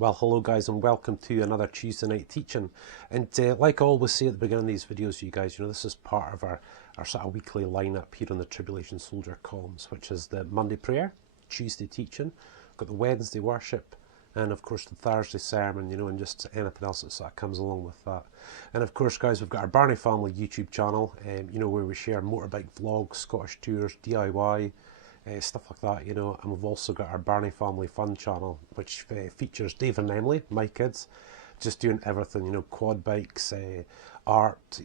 Well, hello guys, and welcome to another Tuesday night teaching. And like I always say at the beginning of these videos, you guys, this is part of our sort of weekly lineup here on the Tribulation Soldier comms, which is the Monday prayer, Tuesday teaching, got the Wednesday worship, and of course the Thursday sermon, and just anything else that sort of comes along with that. And of course, guys, we've got our Birnie Family YouTube channel, where we share motorbike vlogs, Scottish tours, DIY, stuff like that, and we've also got our Birnie Family Fun channel, which features Dave and Emily, my kids, just doing everything, quad bikes, art,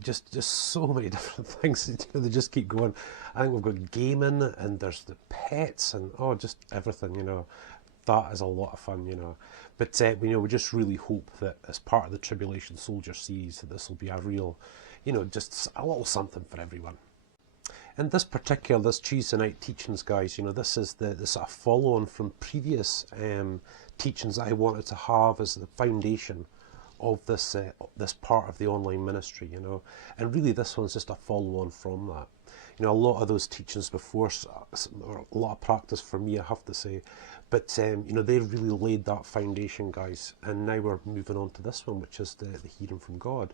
just so many different things. They just keep going. I think we've got gaming, and there's the pets, and just everything. That is a lot of fun. But we just really hope that as part of the Tribulation Soldier series, that this will be a real, just a little something for everyone. And this Tuesday night teachings, guys, this is the sort of follow-on from previous teachings that I wanted to have as the foundation of this this part of the online ministry, and really this one's just a follow-on from that. A lot of those teachings before, a lot of practice for me, I have to say, but they really laid that foundation, guys, and now we're moving on to this one, which is the hearing from God.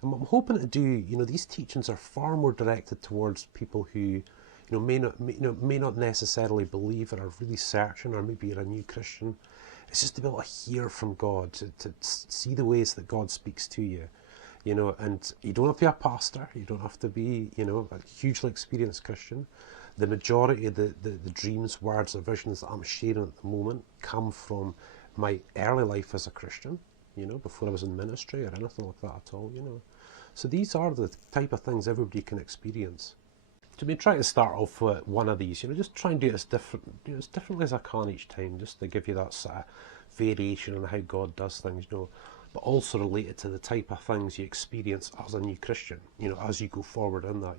And what I'm hoping to do, these teachings are far more directed towards people who, may not necessarily believe, or are really searching, or maybe you're a new Christian. It's just to be able to hear from God, to see the ways that God speaks to you, and you don't have to be a pastor, you don't have to be, a hugely experienced Christian. The majority of the dreams, words, or visions that I'm sharing at the moment come from my early life as a Christian, before I was in ministry or anything like that at all, So these are the type of things everybody can experience. So I've been trying to start off with one of these, just try and do it as differently as I can each time, just to give you that sort of variation on how God does things, but also related to the type of things you experience as a new Christian, as you go forward in that,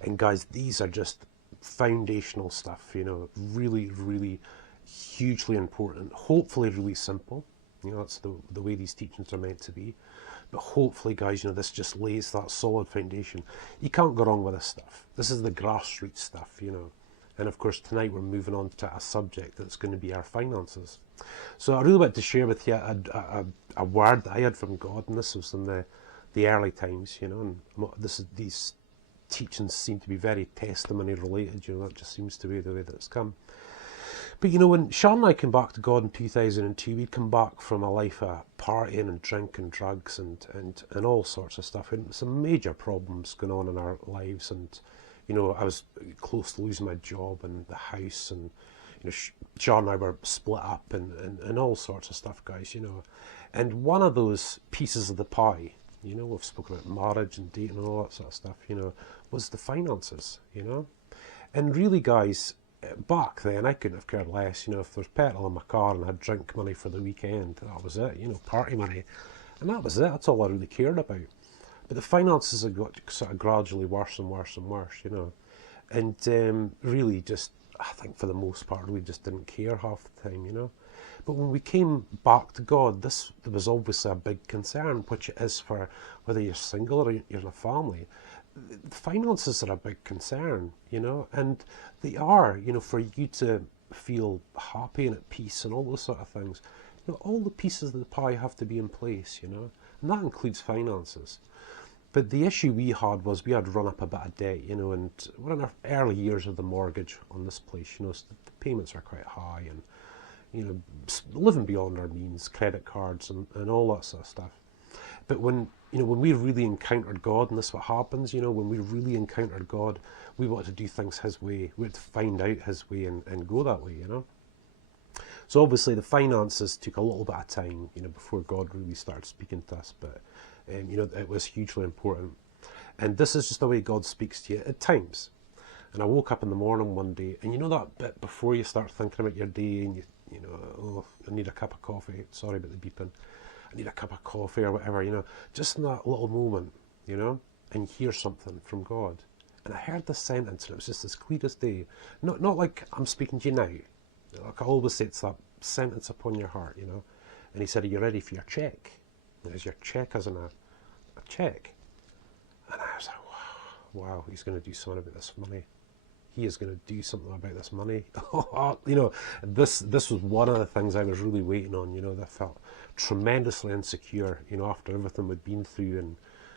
And guys, these are just foundational stuff, really, really hugely important, hopefully really simple. That's the way these teachings are meant to be. But hopefully, guys, this just lays that solid foundation. You can't go wrong with this stuff. This is the grassroots stuff, And of course, tonight we're moving on to a subject that's going to be our finances. So I really want to share with you a word that I had from God, and this was in the early times, and these teachings seem to be very testimony related, that just seems to be the way that it's come. But when Sean and I came back to God in 2002, we'd come back from a life of partying and drinking, drugs and all sorts of stuff. And some major problems going on in our lives. And, I was close to losing my job and the house. And, Sean and I were split up and all sorts of stuff, guys, And one of those pieces of the pie, we've spoken about marriage and dating and all that sort of stuff, was the finances, And really, guys, back then I couldn't have cared less, if there was petrol in my car and I had drink money for the weekend, that was it, party money, and that was it, that's all I really cared about. But the finances have got sort of gradually worse and worse and worse, and really just, I think for the most part, we just didn't care half the time, But when we came back to God, there was obviously a big concern, which it is for whether you're single or you're in a family. The finances are a big concern, and they are, for you to feel happy and at peace and all those sort of things. All the pieces of the pie have to be in place, and that includes finances. But the issue we had was we had run up a bit of debt, and we're in our early years of the mortgage on this place, so the payments are quite high, and living beyond our means, credit cards and all that sort of stuff. But when we really encountered God, and this is what happens, when we really encountered God, we wanted to do things His way. We had to find out His way and go that way, So obviously the finances took a little bit of time, before God really started speaking to us. But, it was hugely important. And this is just the way God speaks to you at times. And I woke up in the morning one day, and that bit before you start thinking about your day, and oh, I need a cup of coffee. Sorry about the beeping. I need a cup of coffee or whatever, just in that little moment, and hear something from God. And I heard this sentence, and it was just as clear as day. Not like I'm speaking to you now. Like I always say, it's that sentence upon your heart, And He said, are you ready for your check? And is your check as in a check? And I was like, wow, He's going to do something about this money. he is going to do something about this money. You know, this was one of the things I was really waiting on. You know, that felt tremendously insecure, you know, after everything we'd been through, and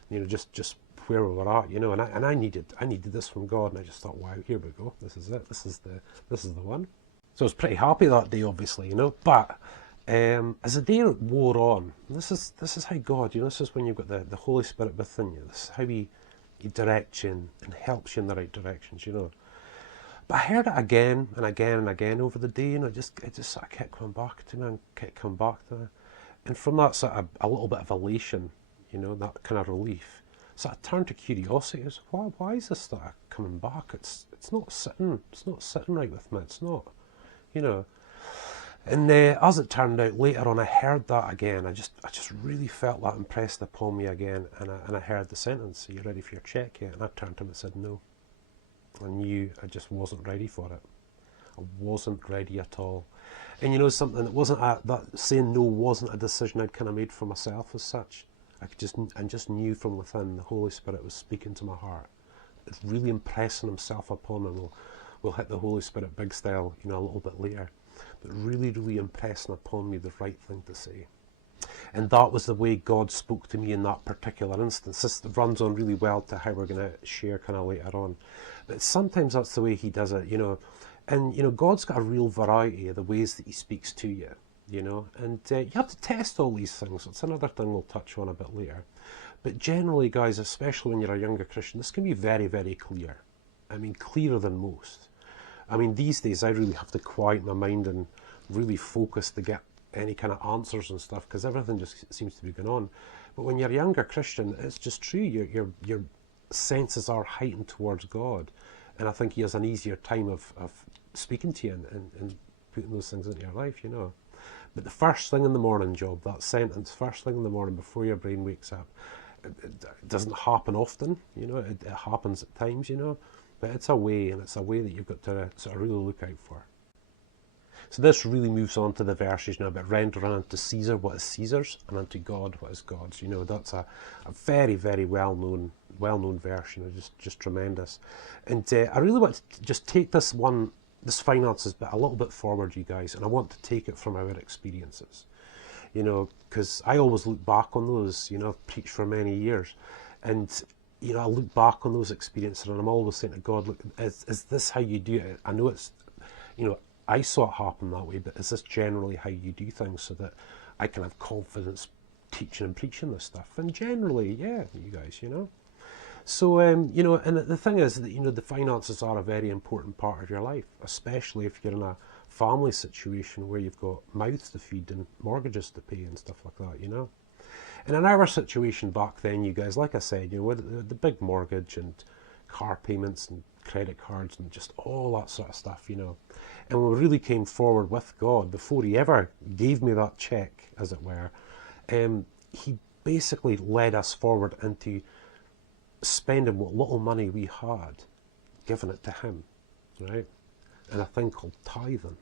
you know, just where we were at, you know, and I needed this from God, and I just thought, wow, here we go, this is it, this is the one. So I was pretty happy that day, obviously, you know. But as the day wore on, this is how God, you know, this is when you've got the Holy Spirit within you. This is how he directs you and helps you in the right directions, you know. But I heard it again and again and again over the day, and it just sort of kept coming back to me and kept coming back to me. And from that sort of a little bit of elation, you know, that kind of relief, so I turned to curiosity. I was, why is this sort of coming back? It's not sitting right with me. It's not, you know. And as it turned out, later on, I heard that again. I just really felt that impressed upon me again, and I heard the sentence, "Are you ready for your check yet?" And I turned to him and said, "No." I knew I just wasn't ready for it. I wasn't ready at all. And you know something, it wasn't that saying no wasn't a decision I'd kind of made for myself as such. I just knew from within the Holy Spirit was speaking to my heart. It's really impressing himself upon me. We'll hit the Holy Spirit big style, you know, a little bit later. But really impressing upon me the right thing to say. And that was the way God spoke to me in that particular instance. This runs on really well to how we're going to share kind of later on. But sometimes that's the way he does it, you know. And, you know, God's got a real variety of the ways that he speaks to you, you know. And you have to test all these things. It's another thing we'll touch on a bit later. But generally, guys, especially when you're a younger Christian, this can be very clear. I mean, clearer than most. I mean, these days I really have to quiet my mind and really focus to get any kind of answers and stuff, because everything just seems to be going on. But when you're a younger Christian, it's just true. Your senses are heightened towards God, and I think he has an easier time of speaking to you and putting those things into your life, you know. But the first thing in the morning, Job, that sentence, first thing in the morning before your brain wakes up, it doesn't happen often, you know. It happens at times, you know. But it's a way, and it's a way that you've got to sort of really look out for. So this really moves on to the verses now about rendering unto Caesar what is Caesar's, and unto God what is God's. You know, that's a very well-known verse, you know, just tremendous. And I really want to just take this finances bit a little bit forward, you guys, and I want to take it from our experiences. You know, because I always look back on those, you know, I've preached for many years, and you know, I look back on those experiences and I'm always saying to God, look, is this how you do it? I know it's, you know, I saw it happen that way, but is this generally how you do things so that I can have confidence teaching and preaching this stuff? And generally, yeah, you guys, you know. So, you know, and the thing is that, you know, the finances are a very important part of your life, especially if you're in a family situation where you've got mouths to feed and mortgages to pay and stuff like that, you know. And in our situation back then, you guys, like I said, you know, with the big mortgage and car payments and credit cards and just all that sort of stuff, you know. And when we really came forward with God, before he ever gave me that check, as it were, he basically led us forward into spending what little money we had, giving it to him, right? And a thing called tithing.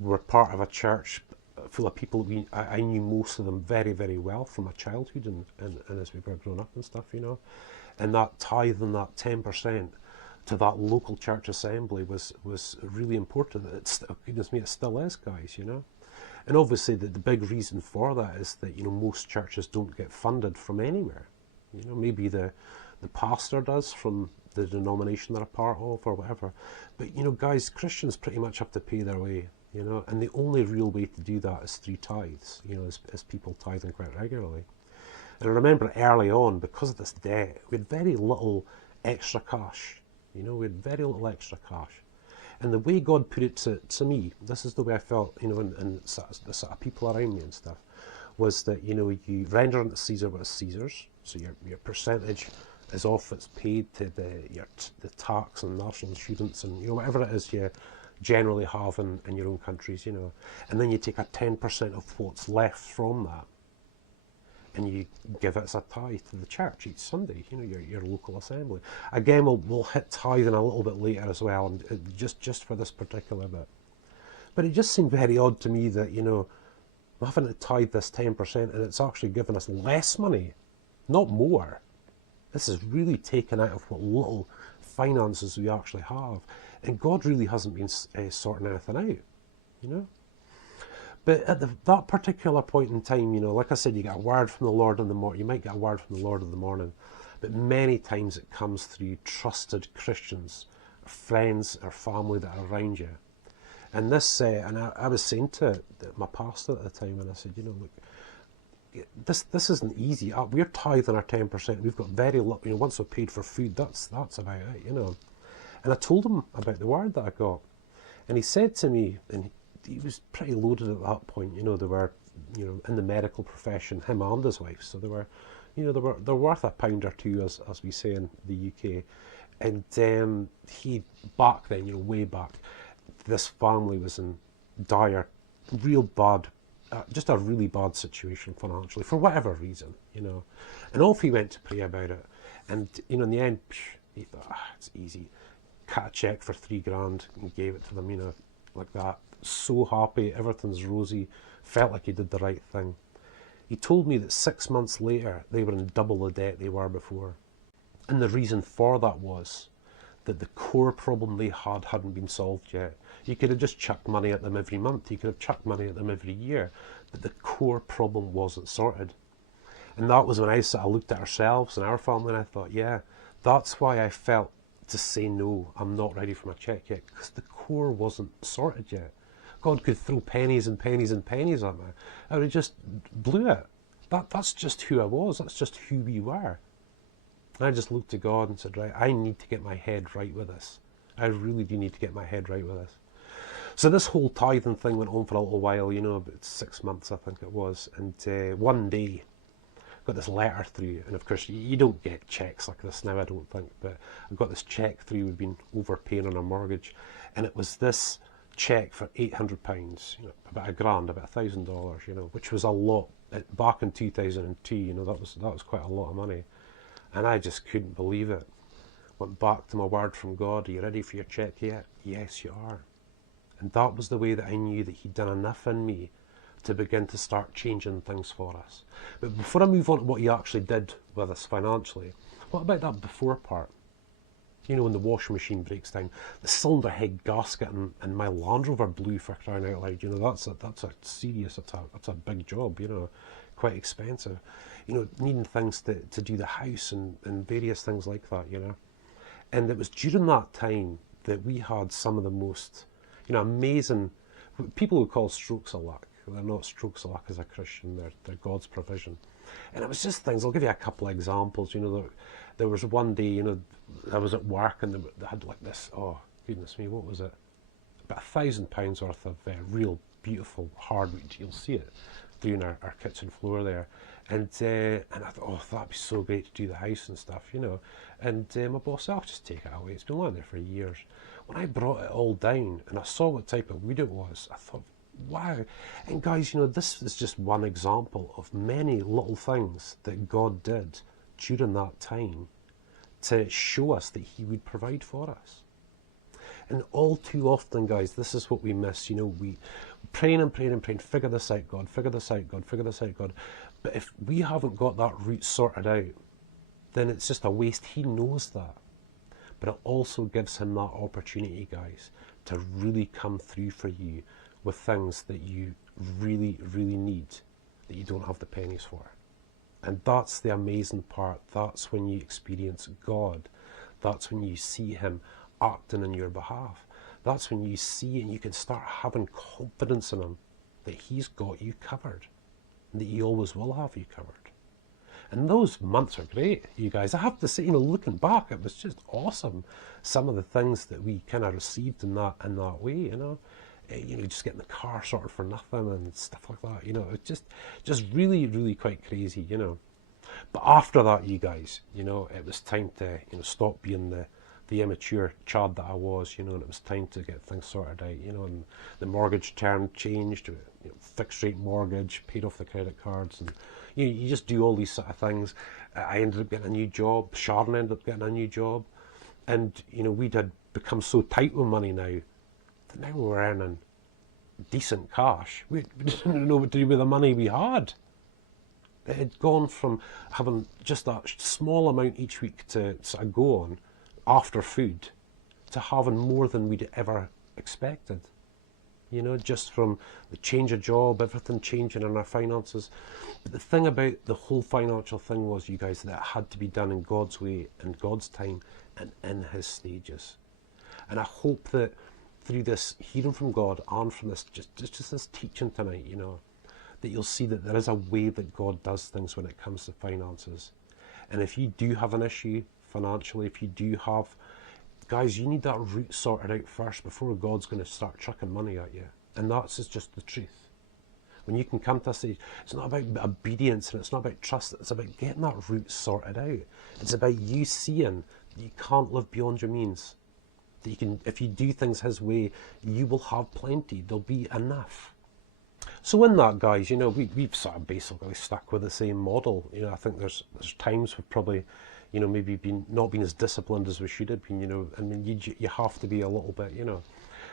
We were part of a church full of people. I knew most of them very well from my childhood and as we were growing up and stuff, you know. And that tithing, that 10% to that local church assembly was really important. It's, goodness me, it still is, guys, you know. And obviously the big reason for that is that, you know, most churches don't get funded from anywhere. You know, maybe the pastor does from the denomination they're a part of or whatever. But, you know, guys, Christians pretty much have to pay their way, you know, and the only real way to do that is through tithes, you know, as people tithing quite regularly. And I remember early on, because of this debt, we had very little extra cash, you know, we had very little extra cash. And the way God put it to me, this is the way I felt, you know, and the sort of people around me and stuff, was that, you know, you render unto Caesar what is Caesar's, so your percentage is off what's paid to the tax and national insurance and, you know, whatever it is you generally have in your own countries, you know. And then you take a 10% of what's left from that and you give it as a tithe to the church each Sunday, you know, your local assembly. Again, we'll hit tithing a little bit later as well, and just for this particular bit. But it just seemed very odd to me that, you know, I'm having to tithe this 10% and it's actually giving us less money, not more. This is really taken out of what little finances we actually have. And God really hasn't been sorting anything out, you know. But at that particular point in time, you know, like I said, you get a word from the Lord in the morning. You might get a word from the Lord in the morning, but many times it comes through trusted Christians, friends or family that are around you. And this, and I was saying to my pastor at the time, and I said, you know, look, this isn't easy. We're tithing our 10%. We've got very little, you know, once we've paid for food, that's about it, you know. And I told him about the word that I got. And he said to me, and he was pretty loaded at that point, you know, they were, you know, in the medical profession, him and his wife. So they were, you know, they're worth a pound or two, as we say in the UK. And he, back then, you know, way back, this family was in dire, real bad, just a really bad situation financially, for whatever reason, you know. And off he went to pray about it. And, you know, in the end, he thought, it's easy. Cut a cheque for $3,000 and gave it to them, you know, like that. So happy, everything's rosy, felt like he did the right thing. He told me that 6 months later, they were in double the debt they were before. And the reason for that was that the core problem they hadn't been solved yet. You could have just chucked money at them every month, you could have chucked money at them every year, but the core problem wasn't sorted. And that was when I sort of looked at ourselves and our family, and I thought, yeah, that's why I felt to say no, I'm not ready for my check yet, because the core wasn't sorted yet. God could throw pennies and pennies and pennies at me. I would have just blew it. That's just who I was. That's just who we were. And I just looked to God and said, right, I need to get my head right with this. I really do need to get my head right with this. So this whole tithing thing went on for a little while, you know, about 6 months I think it was. And one day, got this letter through, and of course you don't get checks like this now, I don't think, but I got this cheque through. We'd been overpaying on our mortgage, and it was this cheque for £800, you know, about $1,000, about $1,000, you know, which was a lot. Back in 2002, you know, that was quite a lot of money, and I just couldn't believe it. Went back to my word from God. Are you ready for your cheque yet? Yes, you are. And that was the way that I knew that he'd done enough in me to begin to start changing things for us. But before I move on to what he actually did with us financially, what about that before part? You know, when the washing machine breaks down, the cylinder head gasket and my Land Rover blew, for crying out loud. You know, that's a serious attack. That's a big job, you know, quite expensive. You know, needing things to do the house and various things like that, you know. And it was during that time that we had some of the most, you know, amazing, people who call strokes of luck. They're not strokes of luck as a Christian, they're God's provision. And it was just things, I'll give you a couple of examples. You know, there was one day, you know, I was at work and they had like this, oh goodness me, what was it? About £1,000 worth of real beautiful hardwood. You'll see it doing our kitchen floor there. And I thought, oh, that'd be so great to do the house and stuff, you know. And my boss said, I'll just take it away. It's been lying there for years. When I brought it all down and I saw what type of wood it was, I thought, wow. And guys, you know, this is just one example of many little things that God did during that time to show us that he would provide for us. And all too often, guys, this is what we miss. You know, we praying and praying and praying, figure this out, God, figure this out, God, figure this out, God. But if we haven't got that root sorted out, then it's just a waste. He knows that. But it also gives him that opportunity, guys, to really come through for you with things that you really, really need, that you don't have the pennies for. And that's the amazing part. That's when you experience God. That's when you see him acting on your behalf. That's when you see and you can start having confidence in him that he's got you covered, and that he always will have you covered. And those months are great, you guys. I have to say, you know, looking back, it was just awesome. Some of the things that we kind of received in that way, you know. You know, just getting the car sorted for nothing and stuff like that, you know. It's just really, really quite crazy, you know. But after that, you guys, you know, it was time to, you know, stop being the immature chad that I was, you know, and it was time to get things sorted out, you know, and the mortgage term changed, you know, fixed rate mortgage, paid off the credit cards, and you just do all these sort of things. I ended up getting a new job, Sharon ended up getting a new job, and, you know, we'd had become so tight with money now, that now we were earning decent cash. We didn't know what to do with the money we had. It had gone from having just that small amount each week to sort of go on after food to having more than we'd ever expected. You know, just from the change of job, everything changing in our finances. But the thing about the whole financial thing was, you guys, that it had to be done in God's way, in God's time, and in His stages. And I hope that through this hearing from God and from this, just this teaching tonight, you know, that you'll see that there is a way that God does things when it comes to finances. And if you do have an issue financially, if you do have, guys, you need that root sorted out first before God's going to start chucking money at you. And that's just the truth. When you can come to a stage, it's not about obedience and it's not about trust, it's about getting that root sorted out. It's about you seeing that you can't live beyond your means. That you can, if you do things His way, you will have plenty. There'll be enough. So in that, guys, you know, we've sort of basically stuck with the same model. You know, I think there's times we've probably, you know, maybe not been as disciplined as we should have been, you know. I mean, you have to be a little bit, you know.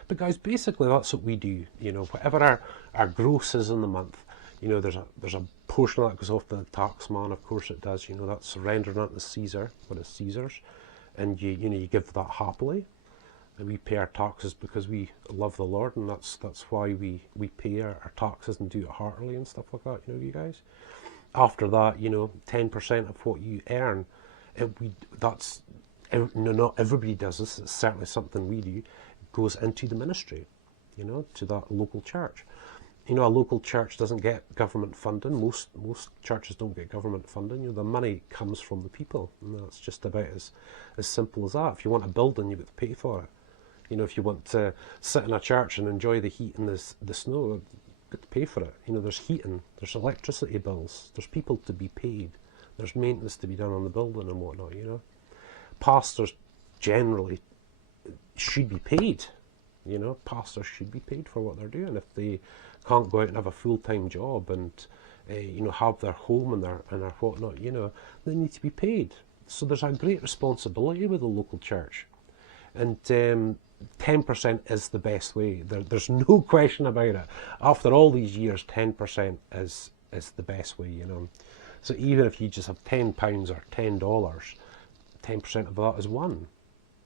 But guys, basically that's what we do, you know. Whatever our gross is in the month, you know, there's a portion of that goes off to the tax man, of course it does, you know. That's rendering unto Caesar what is Caesar's, and you know, you give that happily. And we pay our taxes because we love the Lord, and that's why we pay our taxes and do it heartily and stuff like that, you know, you guys. After that, you know, 10% of what you earn, that's, you know, not everybody does this, it's certainly something we do, goes into the ministry, you know, to that local church. You know, a local church doesn't get government funding. Most churches don't get government funding. You know, the money comes from the people, and that's just about as simple as that. If you want a building, you've got to pay for it. You know, if you want to sit in a church and enjoy the heat and the snow, you've got to pay for it. You know, there's heating, there's electricity bills, there's people to be paid, there's maintenance to be done on the building and whatnot, you know. Pastors generally should be paid. You know, pastors should be paid for what they're doing. If they can't go out and have a full-time job and, you know, have their home and their whatnot, you know, they need to be paid. So there's a great responsibility with the local church. And 10% is the best way. There's no question about it. After all these years, 10% is the best way, you know. So even if you just have £10 or $10, 10% of that is one.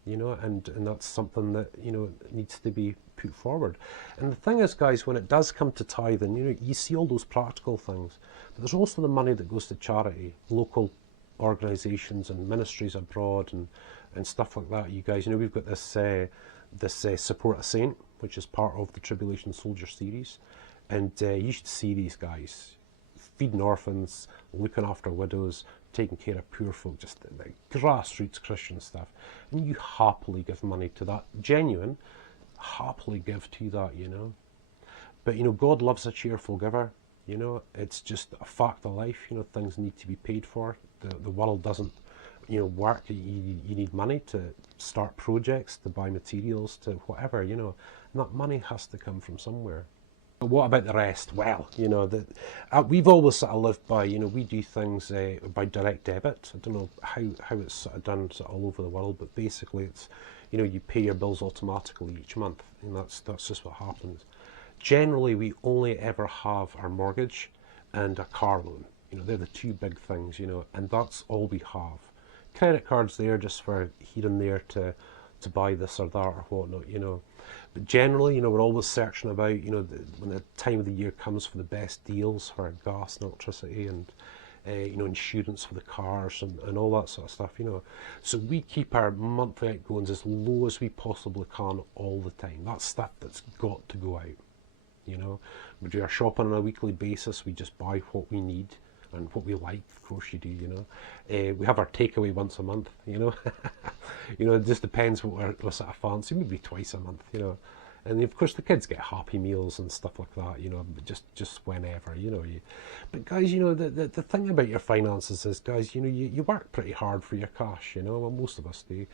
You know, and that's something that, you know, needs to be put forward. And the thing is, guys, when it does come to tithing, you know, you see all those practical things, but there's also the money that goes to charity, local organisations and ministries abroad and stuff like that. You guys, you know, we've got this Support a Saint, which is part of the Tribulation Soldier series, and you should see these guys feeding orphans, looking after widows, taking care of poor folk, just like grassroots Christian stuff. And you happily give money to that, genuine, happily give to that, you know. But, you know, God loves a cheerful giver, you know. It's just a fact of life, you know, things need to be paid for. The world doesn't, you know, work. You need money to start projects, to buy materials, to whatever, you know. And that money has to come from somewhere. But what about the rest? Well, you know, we've always sort of lived by, you know, we do things by direct debit. I don't know how it's sort of done sort of all over the world, but basically it's, you know, you pay your bills automatically each month, and that's just what happens. Generally, we only ever have our mortgage and a car loan. You know, they're the two big things, you know, and that's all we have. Credit cards there just for here and there to buy this or that or whatnot, you know. But generally, you know, we're always searching about, you know, when the time of the year comes for the best deals for gas and electricity and, you know, insurance for the cars and all that sort of stuff, you know. So we keep our monthly outgoings as low as we possibly can all the time. That's stuff that's got to go out, you know. We do our shopping on a weekly basis. We just buy what we need and what we like, of course you do, you know. We have our takeaway once a month, you know. You know, it just depends what we're sort of fancy, maybe twice a month, you know. And of course the kids get Happy Meals and stuff like that, you know, but just whenever, you know. But guys, you know, the thing about your finances is, guys, you know, you work pretty hard for your cash, you know. Well, most of us do,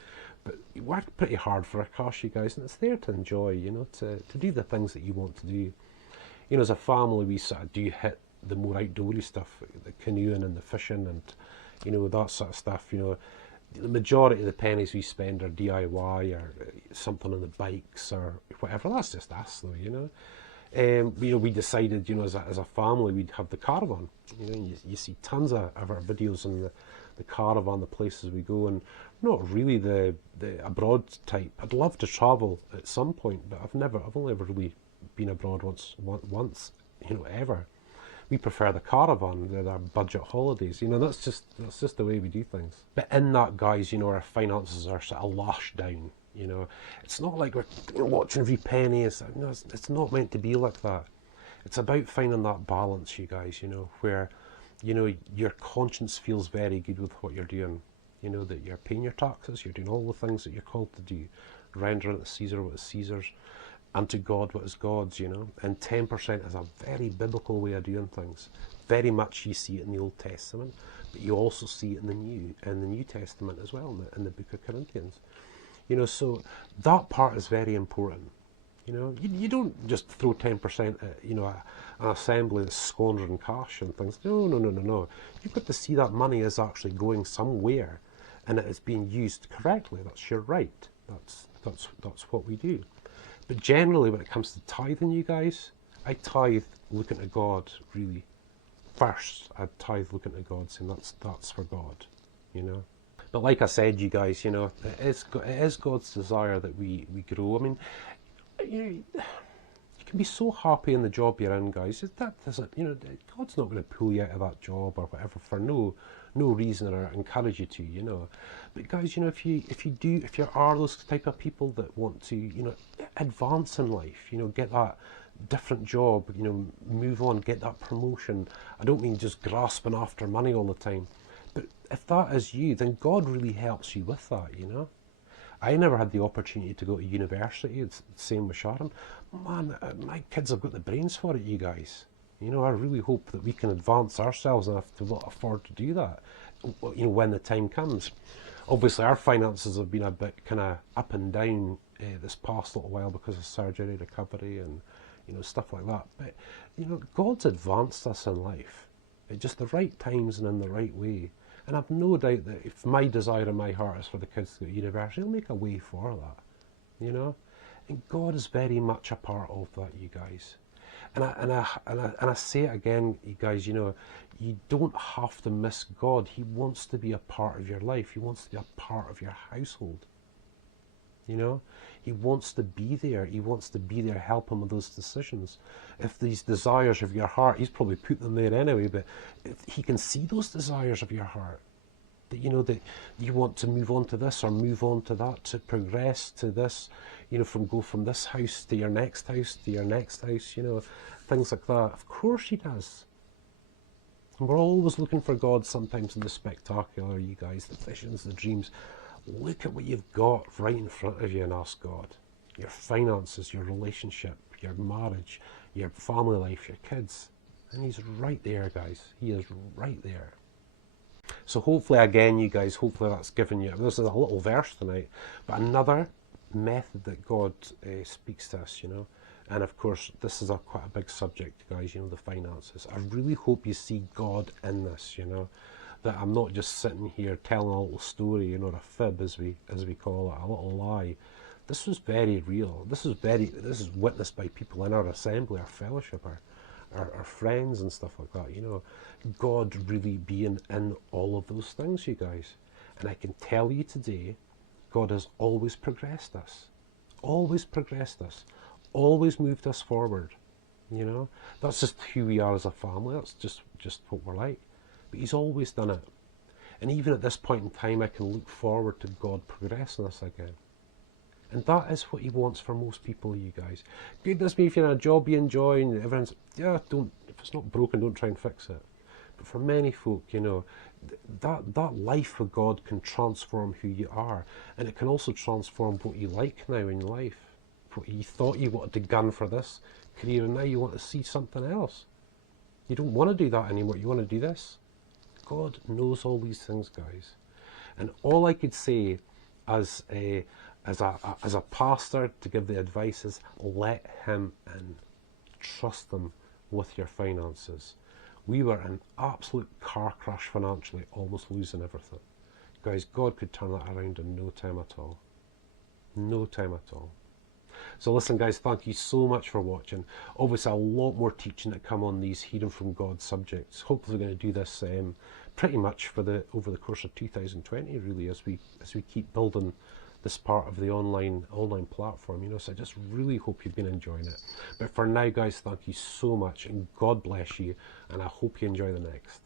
but you work pretty hard for our cash, you guys, and it's there to enjoy, you know, to do the things that you want to do. You know, as a family, we sort of do hit the more outdoorsy stuff, the canoeing and the fishing and, you know, that sort of stuff. You know, the majority of the pennies we spend are DIY or something on the bikes or whatever. That's just us, though, you know. You know, we decided, you know, as a family, we'd have the caravan. You know, you see tons of our videos on the caravan, the places we go, and not really the abroad type. I'd love to travel at some point, but I've only ever really been abroad once, ever. We prefer the caravan, our budget holidays. That's just the way we do things. But in that, guys, our finances are sort of lashed down. It's not like we're watching every penny. It's not meant to be like that. It's about finding that balance, you guys. Where your conscience feels very good with what you're doing. That you're paying your taxes, you're doing all the things that you're called to do, rendering to Caesar what is Caesar's, and to God what is God's, And 10% is a very biblical way of doing things. Very much you see it in the Old Testament, but you also see it in the New Testament as well, in the book of Corinthians. So that part is very important. You don't just throw 10% at, an assembly that's squandering cash and things. No. You've got to see that money is actually going somewhere, and it is being used correctly. That's your right. That's what we do. But generally, when it comes to tithing, you guys, I tithe looking to God really first. I tithe looking to God, saying that's for God, But like I said, you guys, it is God's desire that we grow. I mean, you can be so happy in the job you're in, guys. That doesn't, God's not going to pull you out of that job or whatever for no reason or encourage you to, But guys, if you are those type of people that want to, advance in life, get that different job, move on, get that promotion. I don't mean just grasping after money all the time, but if that is you, then God really helps you with that, I never had the opportunity to go to university. It's the same with Sharon. Man, my kids have got the brains for it, you guys. I really hope that we can advance ourselves enough to afford to do that, when the time comes. Obviously, our finances have been a bit kind of up and down this past little while because of surgery, recovery, and stuff like that. But God's advanced us in life at just the right times and in the right way. And I've no doubt that if my desire in my heart is for the kids to go to university, He'll make a way for that, And God is very much a part of that, you guys. And I say it again, you guys. You don't have to miss God. He wants to be a part of your life. He wants to be a part of your household. He wants to be there. He wants to be there, help him with those decisions. If these desires of your heart, he's probably put them there anyway, but he can see those desires of your heart. That that you want to move on to this or move on to that, to progress to this, go from this house to your next house to your next house, things like that. Of course he does. And we're always looking for God sometimes in the spectacular, you guys, the visions, the dreams. Look at what you've got right in front of you and ask God. Your finances, your relationship, your marriage, your family life, your kids. And he's right there, guys. He is right there. So hopefully, again, you guys, hopefully that's given you, this is a little verse tonight, but another method that God speaks to us, And of course, this is quite a big subject, guys, the finances. I really hope you see God in this, that I'm not just sitting here telling a little story, or a fib, as we call it, a little lie. This was very real. This is witnessed by people in our assembly, our fellowship, our friends and stuff like that, God really being in all of those things, you guys. And I can tell you today, God has always progressed us. Always progressed us. Always moved us forward, That's just who we are as a family. That's just what we're like. But he's always done it. And even at this point in time, I can look forward to God progressing us again. And that is what he wants for most people, you guys. Goodness me, if you're in a job you enjoy and everyone's, if it's not broken, don't try and fix it. But for many folk, that life with God can transform who you are. And it can also transform what you like now in life. What you thought you wanted to gun for this career, and now you want to see something else. You don't want to do that anymore. You want to do this. God knows all these things, guys. And all I could say as a pastor to give the advice is let him in. Trust him with your finances. We were in absolute car crash financially, almost losing everything. Guys, God could turn that around in no time at all. No time at all. So listen guys, thank you so much for watching. Obviously a lot more teaching to come on these hearing from God subjects. Hopefully we're going to do this pretty much for over the course of 2020 really, as we keep building this part of the online platform, you know. So I just really hope you've been enjoying it. But for now guys, thank you so much and God bless you, and I hope you enjoy the next.